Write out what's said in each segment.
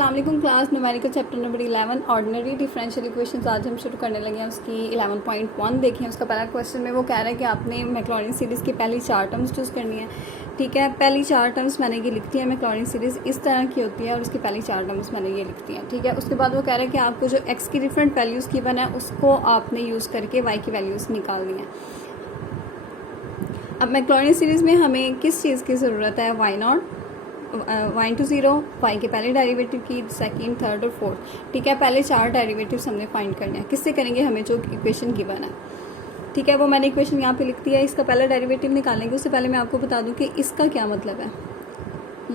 अस्सलाम वालेकुम class numerical chapter number 11 ordinary differential equations आज हम शुरू करने लगे हैं। उसकी 11.1 देखें। उसका पहला क्वेश्चन में वो कह रहा है कि आपने मैक्लॉरिन सीरीज़ की पहली 4 टर्म्स चूज़ करनी है। ठीक है, पहली 4 टर्म्स मैंने ये लिखती है। मैक्लॉरिन सीरीज़ इस तरह की होती है और उसकी पहली 4 टर्म्स मैंने ये लिखती हैं। ठीक है, उसके बाद वो कह रहा है कि आपको जो एक्स की डिफरेंट वैल्यूज़ गिवन है उसको आपने यूज़ करके वाई की वैल्यूज़ निकालनी है। अब मैक्लॉरिन सीरीज़ में हमें किस चीज़ की ज़रूरत है? Y naught, y to zero, y के पहले डेरिवेटिव की, सेकंड, थर्ड और फोर्थ। ठीक है, पहले 4 डेरिवेटिव्स हमने फाइंड करने हैं। किससे करेंगे? हमें जो इक्वेशन गिवन है। ठीक है, वो मैंने इक्वेशन यहाँ पे लिख दिया है। इसका पहला डेरिवेटिव निकालेंगे। उससे पहले मैं आपको बता दूँ कि इसका क्या मतलब है।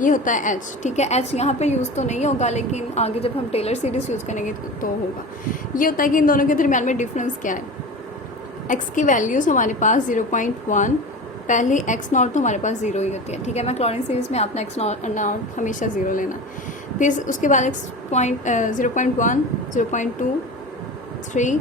ये होता है एच। ठीक है, एच यहाँ पे यूज़ तो नहीं होगा, लेकिन आगे जब हम टेलर सीरीज़ यूज़ करेंगे तो होगा। ये होता है कि इन दोनों के दरमियान में डिफरेंस क्या है। एक्स की वैल्यूज़ हमारे पास 0.1, पहली एक्स नॉट तो हमारे पास 0 ही होती है। ठीक है, मैक्लॉरिन सीरीज़ में आपने एक्स नॉट हमेशा 0 लेना। फिर उसके बाद एक्स 0.1, 0.2, 3,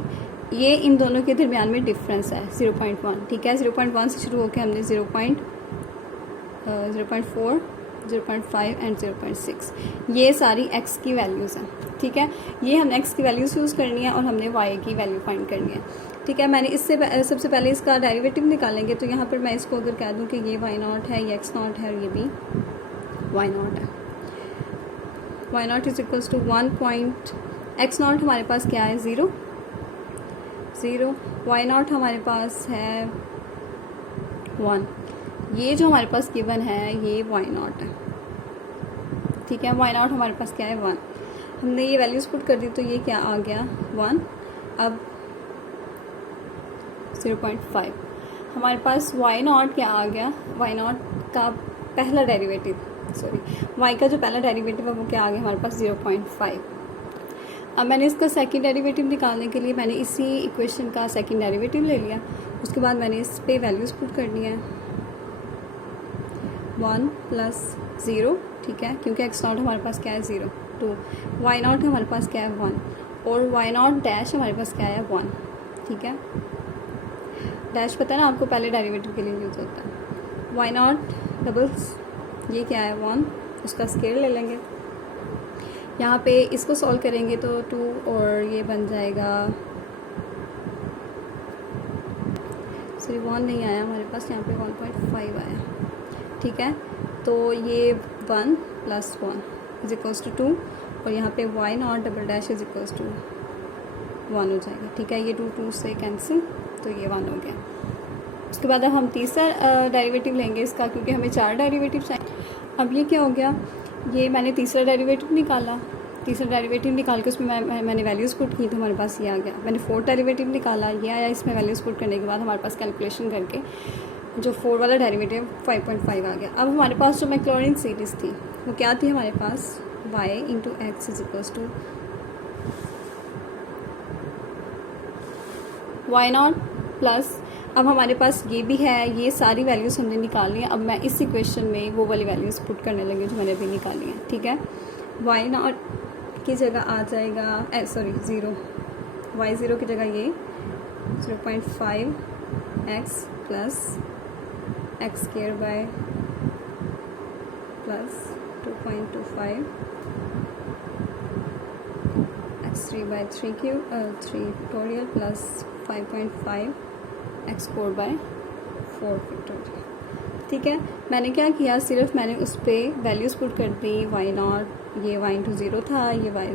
ये इन दोनों के दरमियान में डिफरेंस है 0.1। ठीक है, 0.1 से शुरू होकर हमने 0.4, 0.5 एंड 0.6, ये सारी एक्स की वैल्यूज़ हैं। ठीक है, ये हमने एक्स की वैल्यूज़ यूज़ करनी है और हमने वाई की वैल्यू फाइंड करनी है। ठीक है, मैंने इससे सबसे पहले इसका डेरिवेटिव निकालेंगे। तो यहाँ पर मैं इसको अगर कह दूँ कि ये वाई नॉट है, ये एक्स नॉट है और ये भी वाई नॉट है। Y naught is equals to 1. X naught हमारे पास क्या है? 0. वाई नॉट हमारे पास है 1। ये जो हमारे पास गिवन है ये वाई नॉट है। ठीक है, वाई नॉट हमारे पास क्या है? 1। हमने ये वैल्यूज पुट कर दी तो ये क्या आ गया? 1। अब 0.5 हमारे पास वाई नॉट क्या आ गया? वाई नॉट का पहला डेरिवेटिव, वाई का जो पहला डेरिवेटिव है वो क्या आ गया हमारे पास? 0.5। अब मैंने इसका सेकंड डेरिवेटिव निकालने के लिए मैंने इसी इक्वेशन का सेकंड डेरिवेटिव ले लिया। उसके बाद मैंने इस पे वैल्यूज पुट करनी है 1 + 0। ठीक है, क्योंकि एक्स नॉट हमारे पास क्या है? 0. 2, वाई नॉट हमारे पास क्या है? 1 और वाई नॉट डैश हमारे पास क्या है? 1। ठीक है, डैश पता है ना आपको, पहले डेरिवेटिव के लिए यूज़ होता है। वाई नॉट डबल्स, ये क्या है? 1, उसका स्केयर ले लेंगे। यहाँ पे इसको सॉल्व करेंगे तो 2 और ये बन जाएगा, 1 नहीं आया हमारे पास, यहाँ पे 1.5 आया। ठीक है, तो ये 1 + 1 = 2 और यहाँ पे वाई नॉट डबल डैश = 1 हो जाएगा। ठीक है, ये 2 से कैंसिल, तो ये 1 हो गया। उसके बाद अब हम तीसरा डेरिवेटिव लेंगे इसका, क्योंकि हमें 4 डेरिवेटिव चाहिए। अब ये क्या हो गया? ये मैंने तीसरा डेरिवेटिव निकाला। तीसरा डेरिवेटिव निकाल के उसमें मैंने वैल्यूज़ पुट की तो हमारे पास ये आ गया। मैंने 4th डेरिवेटिव निकाला, ये आया। इसमें वैल्यूज़ पुट करने के बाद हमारे पास कैलकुलेशन करके जो 4 वाला डेरिवेटिव 5.5 आ गया। अब हमारे पास जो मैक्लॉरिन सीरीज़ थी वो क्या थी हमारे पास? y × x = y naught plus, अब हमारे पास ये भी है, ये सारी वैल्यूज़ हमने निकाली हैं। अब मैं इस इक्वेशन में वो वाली वैल्यूज़ पुट करने लगी जो मैंने अभी निकाली हैं। ठीक है, वाई नॉट की जगह आ जाएगा 0, वाई 0 की जगह ये 0.5x + x² + 2.25 x3/3 factorial + 5.5 x4/4 factorial। ठीक है, मैंने क्या किया? सिर्फ मैंने उस पर वैल्यूज़ पुट कर दी। वाई नॉट, ये वाई × 0 था, ये वाई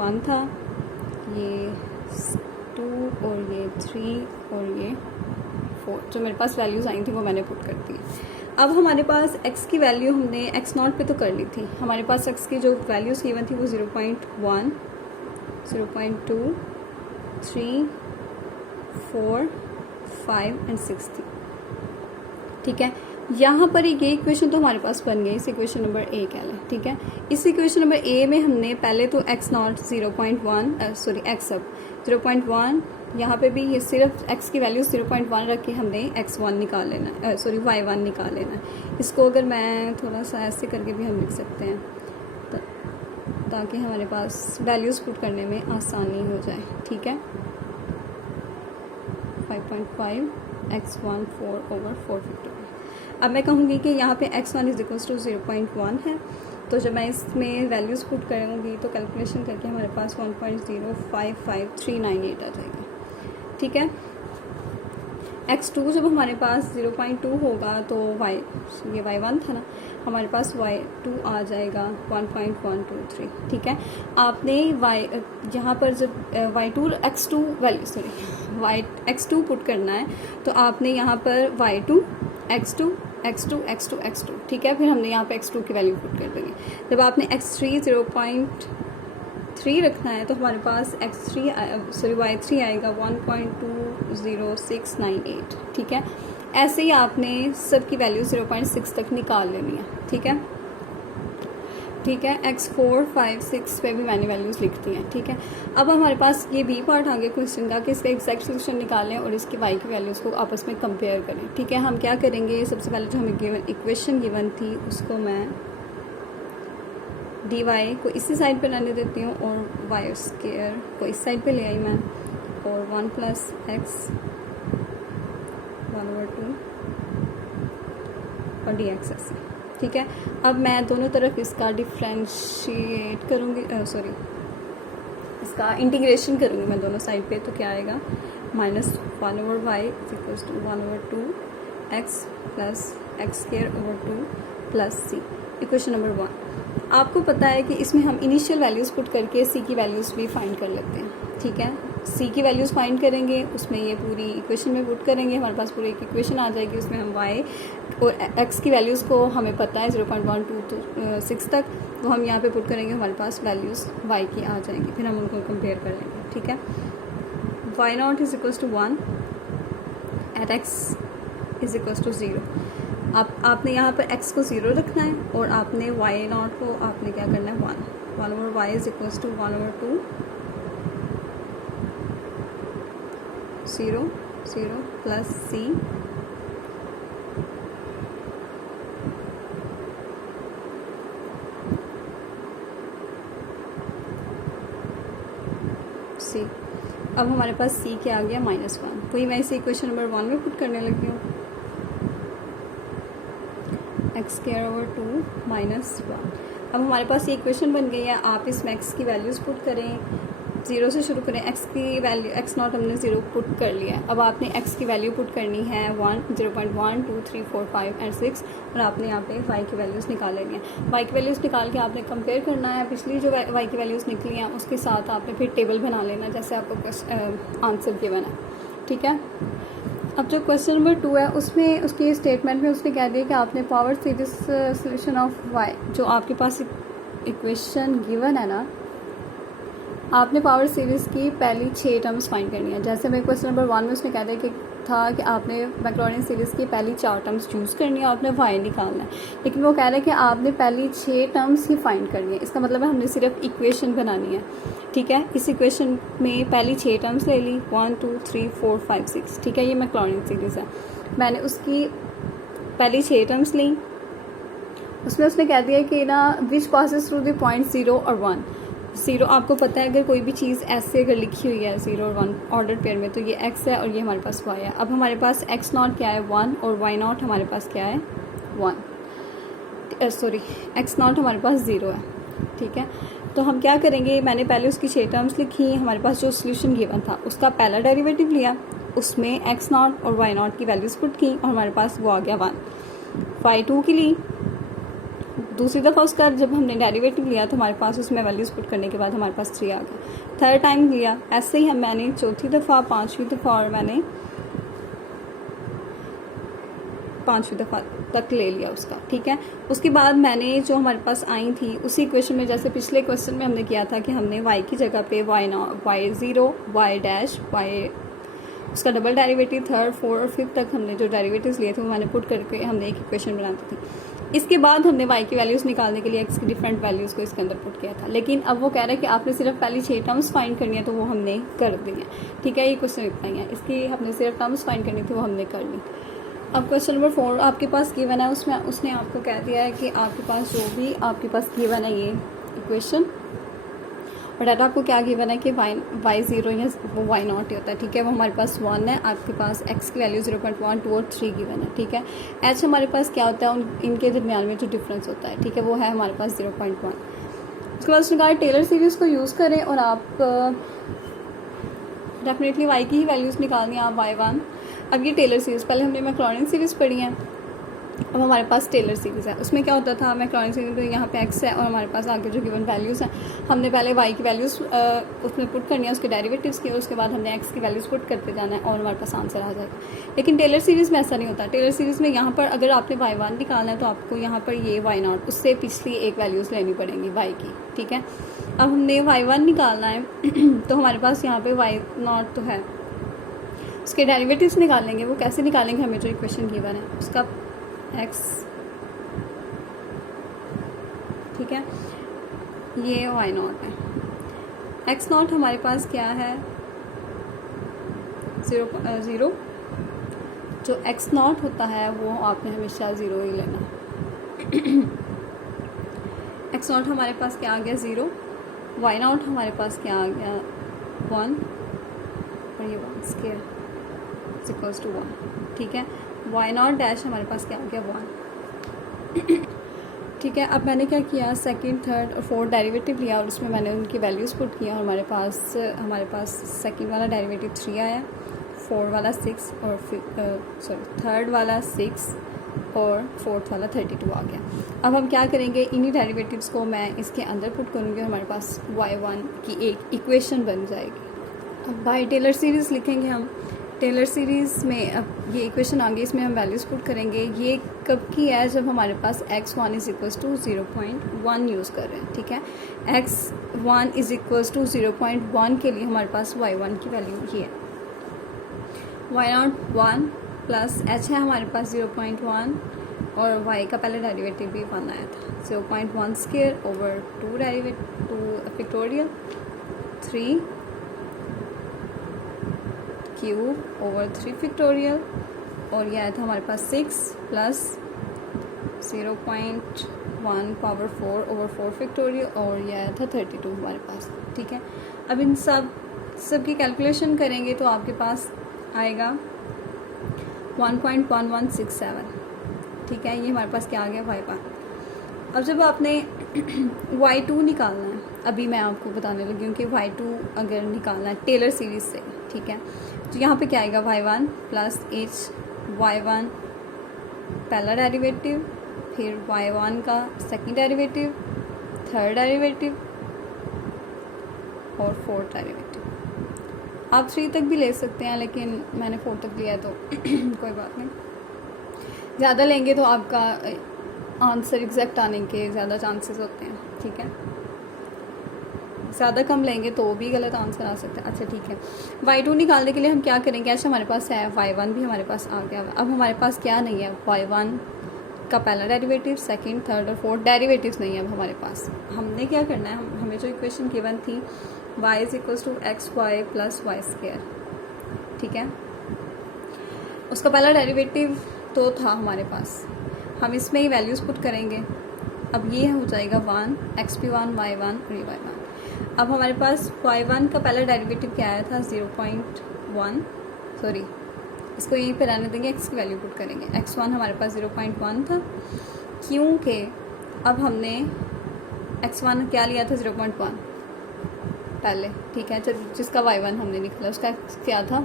1 था, ये 2 और ये 3 और ये 4, जो मेरे पास वैल्यूज़ आई थी वो मैंने पुट कर दी। अब हमारे पास x की वैल्यू हमने x नॉट पे तो कर ली थी। हमारे पास x की जो वैल्यूज़ गिवन थी वो 0.1, 0.2, 3, 4, 5 एंड 6 थी। ठीक है, यहाँ पर ये इक्वेशन तो हमारे पास बन गई। इस इक्वेशन नंबर ए कह लें। ठीक है, इस इक्वेशन नंबर ए में हमने पहले तो एक्स नॉट 0.1 एक्स अब 0.1, यहाँ पे भी ये सिर्फ x की वैल्यू 0.1 रख के हमने x1 निकाल लेना है, y1 निकाल लेना है। इसको अगर मैं थोड़ा सा ऐसे करके भी हम लिख सकते हैं ताकि हमारे पास वैल्यूज़ पुट करने में आसानी हो जाए। ठीक है, 5.5 x1 4/4 factorial। अब मैं कहूँगी कि यहाँ पे x1 = 0.1 है तो जब मैं इसमें वैल्यूज़ पुट करूँगी तो कैलकुलेशन करके हमारे पास 1.055398 आ जाएगा। ठीक है, x2 जब हमारे पास 0.2 होगा तो ये y1 था ना, हमारे पास y2 आ जाएगा 1.123। ठीक है, आपने यहाँ पर जब x2 पुट करना है तो आपने यहाँ पर y2 x2 x2 x2 x2, ठीक है, फिर हमने यहाँ पे x2 की वैल्यू पुट कर देंगे। जब आपने x3 0.3 रखना है तो हमारे पास y3 आएगा 1.20698। ठीक है, ऐसे ही आपने सब की वैल्यू 0.6 तक निकाल लेनी है। ठीक है, x4 5 6 पे भी मैंने वैल्यूज़ लिख दी हैं। ठीक है, अब हमारे पास ये बी पार्ट आ गया क्वेश्चन का कि इसका एग्जैक्ट सोल्यूशन निकालें और इसकी y की वैल्यूज़ को आपस में कंपेयर करें। ठीक है, हम क्या करेंगे, सबसे पहले जो हमें इक्वेशन गिवन थी उसको मैं dy को इसी साइड पे लाने देती हूँ और y स्क्वायर को इस साइड पे ले आई मैं, और 1 + x 1/2 और dx ऐसे। ठीक है, अब मैं दोनों तरफ इसका डिफ्रेंशिएट करूँगी, इसका इंटीग्रेशन करूँगी मैं दोनों साइड पे, तो क्या आएगा -1/y = 1/2 x + x² + c। Equation number 1। आपको पता है कि इसमें हम इनिशियल वैल्यूज़ पुट करके सी की वैल्यूज़ भी फाइंड कर लेते हैं। ठीक है, सी की वैल्यूज़ फाइंड करेंगे, उसमें ये पूरी इक्वेशन में पुट करेंगे, हमारे पास पूरी एक इक्वेशन आ जाएगी। उसमें हम y और x की वैल्यूज़ को हमें पता है 0.126 तक, तो हम यहाँ पे पुट करेंगे, हमारे पास वैल्यूज़ y की आ जाएंगी, फिर हम उनको कंपेयर कर लेंगे। ठीक है, y0 = 1 at x = 0। आपने यहाँ पर x को 0 रखना है और आपने y0 को आपने क्या करना है 1/y = 1/2 0 0 + c अब हमारे पास c क्या आ गया -1, तो ये मैं इसे इक्वेशन नंबर 1 में पुट करने लगी हूँ, x² - 1। अब हमारे पास ये इक्वेशन बन गई है। आप इसमें x की वैल्यूज़ पुट करें, 0 से शुरू करें। x की वैल्यू x0 हमने 0 पुट कर लिया है। अब आपने x की वैल्यू पुट करनी है 1 0.1 2 3 4 5 और 6, और आपने यहाँ पे y की वैल्यूज़ निकाल लेनी है। y की वैल्यूज़ निकाल के आपने कंपेयर करना है पिछली जो y की वैल्यूज़ निकली हैं उसके साथ आपने फिर टेबल बना लेना जैसे आपको आंसर गिवन है। ठीक है, अब जो क्वेश्चन नंबर 2 है उसमें उसकी स्टेटमेंट में उसने कह दिया कि आपने power series solution of y, जो आपके पास इक्वेशन गिवन है ना, आपने पावर सीरीज़ की पहली 6 टर्म्स फाइंड करनी है। जैसे मैं क्वेश्चन नंबर 1 में उसने कह दिया कि था कि आपने मैक्लॉरिन सीरीज़ की पहली 4 टर्म्स चूज़ करनी है और आपने y निकालना है, लेकिन वो कह रहा है कि आपने पहली 6 टर्म्स ही फाइंड करनी है। इसका मतलब है हमने सिर्फ इक्वेशन बनानी है। ठीक है, इस इक्वेशन में पहली 6 टर्म्स ले ली, 1 2 3 4 5 6। ठीक है, ये मैक्लॉरिन सीरीज़ है, मैंने उसकी पहली 6 टर्म्स ली। उसमें उसने कह दिया कि ना which passes through the point 0 और 1। 0 आपको पता है अगर कोई भी चीज़ ऐसे अगर लिखी हुई है 0 और 1 ऑर्डर पेयर में, तो ये x है और ये हमारे पास y है। अब हमारे पास x0 क्या है 1 और y0 हमारे पास क्या है 1, x0 हमारे पास 0 है। ठीक है, तो हम क्या करेंगे, मैंने पहले उसकी 6 टर्म्स लिखी, हमारे पास जो सोल्यूशन गिवन था उसका पहला डेरिवेटिव लिया, उसमें x0 और y0 की वैल्यूज़ पुट की और हमारे पास वो आ गया 1। y2 की ली, दूसरी दफ़ा उसका जब हमने डेरिवेटिव लिया तो हमारे पास उसमें वैल्यूज़ पुट करने के बाद हमारे पास 3 आ गया। थर्ड टाइम लिया, ऐसे ही मैंने चौथी दफ़ा, पाँचवीं दफ़ा और मैंने 5वीं दफ़ा तक ले लिया उसका। ठीक है, उसके बाद मैंने जो हमारे पास आई थी उसी इक्वेशन में, जैसे पिछले क्वेश्चन में हमने किया था कि हमने y की जगह पे y0 y' उसका डबल डेरिवेटिव 3rd 4th और 5th तक हमने जो डेरिवेटिव्स लिए थे वो मैंने पुट करके हमने एक इक्वेशन बनाती थी। इसके बाद हमने y की वैल्यूज़ निकालने के लिए x की डिफरेंट वैल्यूज़ को इसके अंदर पुट किया था, लेकिन अब वो कह रहा है कि आपने सिर्फ पहली 6 टर्म्स फाइंड करनी है, तो वो हमने कर दी है। ठीक है, ये क्वेश्चन इतना ही है, इसकी हमने सिर्फ टर्म्स फाइंड करनी थी, वो हमने कर ली। अब क्वेश्चन नंबर 4 आपके पास गिवन है, उसमें उसने आपको कह दिया है कि आपके पास जो भी आपके पास गिवन है ये इक्वेशन, और डाटा आपको क्या गिवन है कि वाई ज़ीरो या वो वाई नॉट ही होता है, ठीक है। वो हमारे पास 1 है, आपके पास एक्स की वैल्यू 0.1, 2 और 3 गिवन है, ठीक है। एच हमारे पास क्या होता है, इनके दरमियान में जो डिफरेंस होता है, ठीक है, वो है हमारे पास 0.1। उसके बाद उसने कहा टेलर सीरीज़ को यूज़ करें और आप डेफिनेटली वाई की ही वैल्यूज़ निकालनी है आप y1। अब ये टेलर सीरीज़, पहले हमने मैक्लॉरिन सीरीज़ पढ़ी है, अब हमारे पास टेलर सीरीज़ है। उसमें क्या होता था, मैक्लॉरिन सीरीज़ में यहाँ पे x है और हमारे पास आगे जो गिवन वैल्यूज़ हैं, हमने पहले y की वैल्यूज़ उसमें पुट करनी है, उसके डेरिवेटिव्स की, और उसके बाद हमने x की वैल्यूज़ पुट करते जाना है और हमारे पास आंसर आ जाएगा। लेकिन टेलर सीरीज़ में ऐसा नहीं होता। टेलर सीरीज़ में यहाँ पर अगर आपने y1 निकालना है तो आपको यहाँ पर ये y0 उससे पिछली एक वैल्यूज़ लेनी पड़ेंगी y की, ठीक है। अब हमने y1 निकालना है तो हमारे पास यहाँ पे y0 तो है, उसके डेरिवेटिव्स निकालेंगे। वो कैसे निकालेंगे, हमें जो इक्वेशन गिवन है उसका x, ठीक है, ये y0 है। x0 हमारे पास क्या है, 0। जो x0 होता है वो आपने हमेशा 0 ही लेना। x0 हमारे पास क्या आ गया 0, y0 हमारे पास क्या आ गया 1 और ये 1 स्क्वायर इक्वल्स टू 1, ठीक है। y0 डैश हमारे पास क्या हो गया 1, ठीक है। अब मैंने क्या किया, सेकंड, थर्ड और फोर्थ डेरिवेटिव लिया और उसमें मैंने उनकी वैल्यूज़ पुट किया और हमारे पास सेकंड वाला डेरिवेटिव 3 आया, फोर्थ वाला 6 और थर्ड वाला 6 और फोर्थ वाला 32 आ गया। अब हम क्या करेंगे, इन्हीं डेरिवेटिव्स को मैं इसके अंदर पुट करूँगी और हमारे पास y1 की एक इक्वेशन बन जाएगी। अब बाय टेलर सीरीज़ लिखेंगे हम। टेलर सीरीज़ में अब ये इक्वेशन आ गई, इसमें हम वैल्यूज़ पुट करेंगे। ये कब की है, जब हमारे पास x1 is equals to 0.1 use कर रहे हैं, ठीक है। x1 इज़ इक्वल्स टू 0.1 के लिए हमारे पास y1 की वैल्यू ये है, y0 1 प्लस h है हमारे पास 0.1 और y का पहले डेरिवेटिव भी 1 आया था, 0.1 square over 2 factorial 3 cube over 3 factorial, और यह आया था हमारे पास 6 प्लस 0.1 पावर 4 ओवर 4 फैक्टोरियल, और यह आया था 32 हमारे पास, ठीक है। अब इन सब की कैलकुलेशन करेंगे तो आपके पास आएगा 1.1167, ठीक है। ये हमारे पास क्या आ गया y1। अब जब आपने y2 निकालना है, अभी मैं आपको बताने लगी हूँ कि y2 अगर निकालना है टेलर सीरीज़ से, ठीक है, तो यहाँ पे क्या आएगा y1 प्लस y1 पहला डेरिवेटिव, फिर y1 का सेकंड डेरिवेटिव, थर्ड डेरिवेटिव और फोर्थ डेरिवेटिव। आप 3 तक भी ले सकते हैं, लेकिन मैंने 4 तक लिया है तो कोई बात नहीं। ज़्यादा लेंगे तो आपका आंसर एग्जैक्ट आने के ज़्यादा चांसेस होते हैं, ठीक है। ज़्यादा कम लेंगे तो भी गलत आंसर आ सकता है। अच्छा ठीक है, y2 निकालने के लिए हम क्या करेंगे, ऐसा हमारे पास है, y1 भी हमारे पास आ गया। अब हमारे पास क्या नहीं है, y1 का पहला डेरिवेटिव, सेकंड, थर्ड और फोर्थ डेरिवेटिव्स नहीं है अब हमारे पास। हमने क्या करना है, हमें जो इक्वेशन गिवन थी y is equals to x y plus y square, ठीक है, उसका पहला डेरिवेटिव तो था हमारे पास, हम इसमें ही वैल्यूज़ पुट करेंगे। अब ये हो जाएगा 1 x p1 y1 और y1। अब हमारे पास y1 का पहला डेरिवेटिव क्या आया था 0.1, सॉरी इसको यहीं पे रहने देंगे, x की वैल्यू पुट करेंगे। x1 हमारे पास 0.1 था, क्योंकि अब हमने x1 क्या लिया था 0.1 पहले, ठीक है, जिसका y1 हमने निकाला उसका क्या था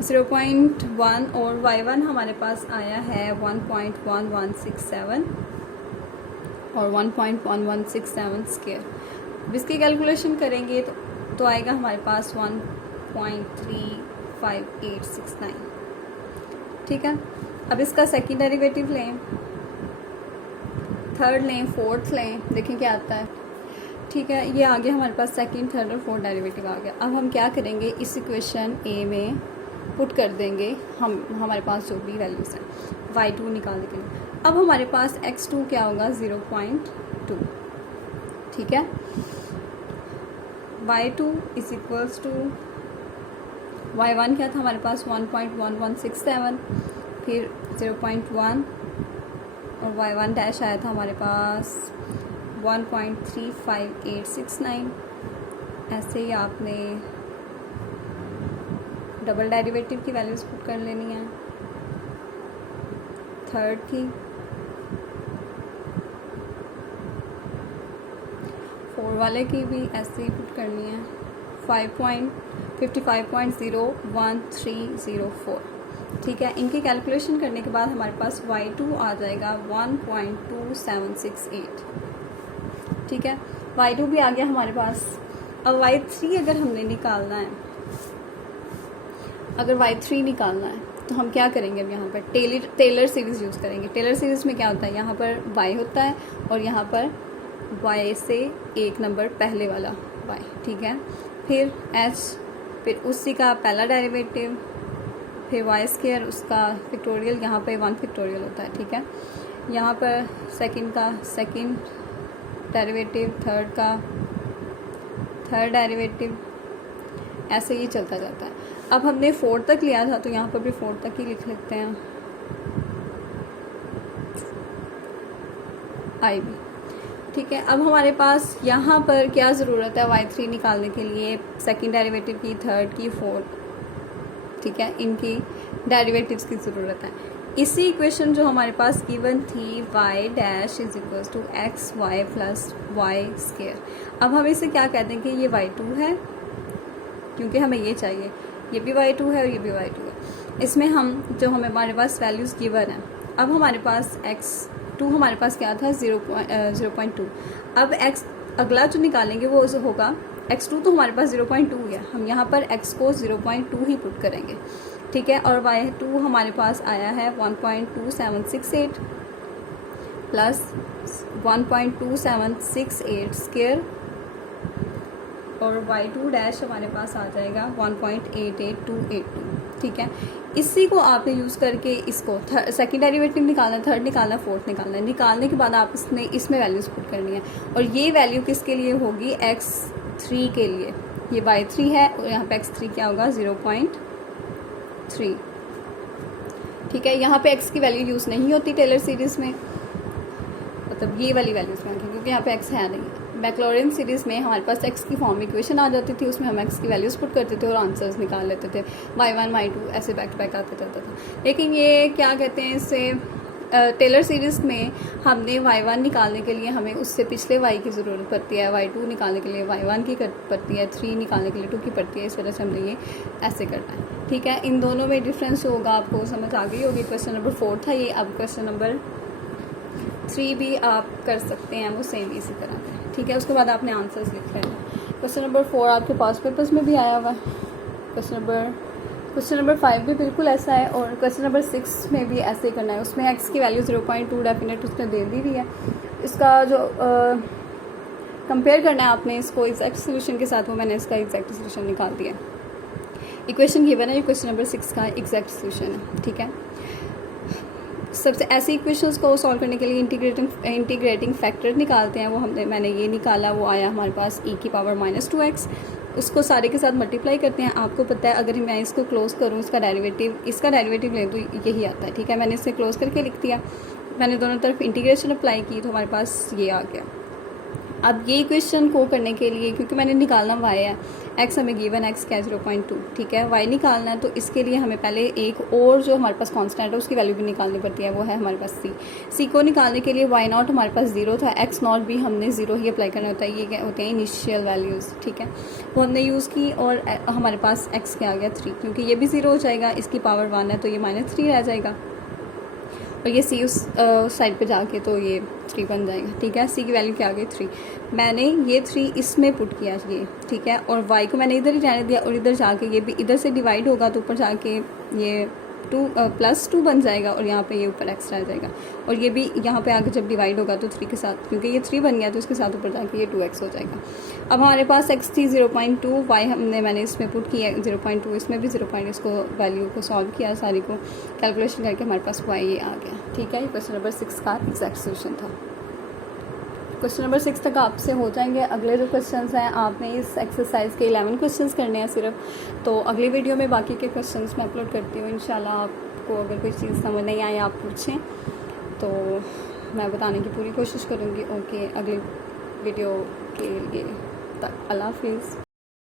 0.1 और y1 हमारे पास आया है 1.1167 और 1.1167 स्क्वायर। अब इसकी कैलकुलेशन करेंगे तो आएगा हमारे पास 1.35869, ठीक है। अब इसका सेकंड डेरिवेटिव लें, थर्ड लें, फोर्थ लें, देखें क्या आता है, ठीक है। ये आ गया हमारे पास सेकंड, थर्ड और फोर्थ डेरिवेटिव आ गया। अब हम क्या करेंगे, इस इक्वेशन ए में पुट कर देंगे हमारे पास जो भी वैल्यूज़ हैं y2 निकालने के लिए। अब हमारे पास x2 क्या होगा 0.2, ठीक है। y2 is equals to y1 क्या था हमारे पास 1.1167, फिर 0.1 और y1 डैश आया था हमारे पास 1.35869। ऐसे ही आपने डबल डेरिवेटिव की वैल्यूज़ पुट कर लेनी है, थर्ड की, फोर वाले की भी ऐसे ही पुट करनी है, 55.01304। ठीक है, इनकी कैलकुलेशन करने के बाद हमारे पास y2 आ जाएगा 1.2768। ठीक है, y2 भी आ गया हमारे पास। अब y3 अगर हमने निकालना है, अगर y3 निकालना है तो हम क्या करेंगे, अब यहाँ पर टेलर सीरीज़ यूज़ करेंगे। टेलर सीरीज़ में क्या होता है, यहाँ पर y होता है और यहाँ पर y से एक नंबर पहले वाला y। ठीक है, फिर h, फिर उसी का पहला डेरिवेटिव, फिर y² उसका फैक्टोरियल, यहाँ पे 1 फैक्टोरियल होता है। ठीक है, यहाँ पर सेकंड का सेकंड डेरिवेटिव, थर्ड का थर्ड डेरिवेटिव, ऐसे ही चलता जाता है। अब हमने 4 तक लिया था तो यहाँ पर भी 4 तक ही लिख लेते हैं, i भी। ठीक है, अब हमारे पास यहाँ पर क्या ज़रूरत है y3 निकालने के लिए, सेकंड डेरिवेटिव की, थर्ड की, फोर्थ। ठीक है, इनकी डेरिवेटिव्स की ज़रूरत है। इसी इक्वेशन जो हमारे पास गिवन थी y dash is equals to x y plus y square, अब हम इसे क्या कहते हैं कि ये y2 है, क्योंकि हमें ये चाहिए, ये भी y2 है और ये भी y2 है। इसमें हम जो हमारे पास वैल्यूज़ गिवन है, अब हमारे पास x2 हमारे पास क्या था 0.2। अब x अगला जो निकालेंगे वो होगा, x2 तो हमारे पास 0.2 है, हम यहाँ पर x को 0.2 ही पुट करेंगे। ठीक है, और y2 हमारे पास आया है 1.2768 प्लस 1.2768 स्क्वायर, और y2 डैश हमारे पास आ जाएगा 1.88282। ठीक है, इसी को आपने यूज़ करके इसको सेकंड डेरिवेटिव निकालना, थर्ड निकालना, फोर्थ निकालना है। निकालने के बाद आप इसमें वैल्यूज़ पुट करनी है, और ये वैल्यू किसके लिए होगी, x3 के लिए। ये y3 है और यहाँ पे x3 क्या होगा 0.3। ठीक है, यहाँ पे x की वैल्यू यूज़ नहीं होती टेलर सीरीज़ में, मतलब ये वाली वैल्यूज़ में, क्योंकि यहाँ पे x है नहीं। मैक्लॉरिन सीरीज़ में हमारे पास x की फॉर्म इक्वेशन आ जाती थी, उसमें हम x की वैल्यूज़ पुट करते थे और आंसर्स निकाल लेते थे, y1 y2 ऐसे बैक टू बैक आते जाता था। लेकिन ये क्या कहते हैं, इससे टेलर सीरीज़ में हमने y1 निकालने के लिए हमें उससे पिछले y की ज़रूरत पड़ती है, y2 निकालने के लिए y1 की पड़ती है, 3 निकालने के लिए 2 की पड़ती है। इस वजह से हमने ये ऐसे करना है। ठीक है, इन दोनों में डिफरेंस होगा, आपको समझ आ गई होगी। क्वेश्चन नंबर 4 था ये, अब क्वेश्चन नंबर 3 भी आप कर सकते हैं, वो सेम इसी तरह है। ठीक है, उसके बाद आपने आंसर्स लिख लेना। क्वेश्चन नंबर 4 आपके पास पेपर्स में भी आया हुआ है। क्वेश्चन नंबर 5 भी बिल्कुल ऐसा है, और क्वेश्चन नंबर 6 में भी ऐसे ही करना है। उसमें x की वैल्यू 0.2 डेफिनेट उसने दे दी हुई है। इसका जो कंपेयर करना है आपने इसको एग्जैक्ट सोल्यूशन के साथ, वो मैंने इसका एग्जैक्ट सोल्यूशन निकाल दिया। इक्वेशन गिवन है, ये क्वेश्चन नंबर 6 का एग्जैक्ट सोल्यूशन है। ठीक है, सबसे ऐसे इक्वेशंस को सॉल्व करने के लिए इंटीग्रेटिंग फैक्टर निकालते हैं, वो मैंने ये निकाला, वो आया हमारे पास e की पावर -2x। उसको सारे के साथ मल्टीप्लाई करते हैं। आपको पता है अगर मैं इसको क्लोज करूँ, इसका डेरिवेटिव लें तो यही आता है। ठीक है, मैंने इसे क्लोज करके लिख दिया, मैंने दोनों तरफ इंटीग्रेशन अप्लाई की तो हमारे पास ये आ गया। अब ये इक्वेशन को करने के लिए, क्योंकि मैंने निकालना y है, x हमें गिवन x क्या 0.2। ठीक है, y निकालना है तो इसके लिए हमें पहले एक और जो हमारे पास कांस्टेंट है उसकी वैल्यू भी निकालनी पड़ती है, वो है हमारे पास c को निकालने के लिए y0 हमारे पास 0 था, x0 भी हमने 0 ही अप्लाई करना होता है। ये क्या होते हैं, इनिशियल वैल्यूज़। ठीक है, वो हमने यूज़ की और हमारे पास x क्या आ गया 3, क्योंकि ये भी 0 हो जाएगा, इसकी पावर 1 है तो ये -3 रह जाएगा, और ये c उस साइड पे जाके तो ये 3 बन जाएगा। ठीक है, c की वैल्यू क्या आ गई 3, मैंने ये 3 इसमें पुट किया ये। ठीक है, और y को मैंने इधर ही रहने दिया, और इधर जाके ये भी इधर से डिवाइड होगा तो ऊपर जाके ये +2 बन जाएगा, और यहाँ पे ये ऊपर x रह जाएगा, और ये भी यहाँ पे आके जब डिवाइड होगा तो 3 के साथ, क्योंकि ये 3 बन गया तो इसके साथ ऊपर जाके ये 2x हो जाएगा। अब हमारे पास x थी 0.2, y मैंने इसमें पुट किया 0.2, इसमें भी 0. इसको वैल्यू को सॉल्व किया, सारी को कैलकुलेशन करके हमारे पास y ये आ गया। ठीक है, ये क्वेश्चन नंबर 6 का एग्जैक्ट सोल्यूशन था। क्वेश्चन नंबर 6 तक आपसे हो जाएंगे। अगले जो क्वेश्चंस हैं, आपने इस एक्सरसाइज के 11 क्वेश्चंस करने हैं सिर्फ, तो अगली वीडियो में बाकी के क्वेश्चंस मैं अपलोड करती हूँ। इंशाल्लाह आपको अगर कोई चीज़ समझ नहीं आई आप पूछें तो मैं बताने की पूरी कोशिश करूँगी। ओके, अगली वीडियो के लिए। तक अल्लाह हाफिज़।